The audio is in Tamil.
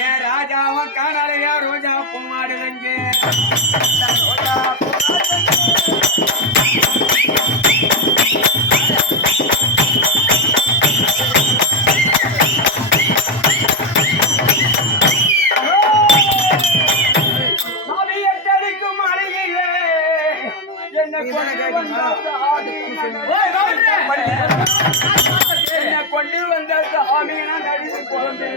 என் ராஜாவும் காணலையா ரோஜா பூமாடுவங்க ரோஜா என்ன கொண்டு வந்த சாமினா நடிச்சு குழந்தை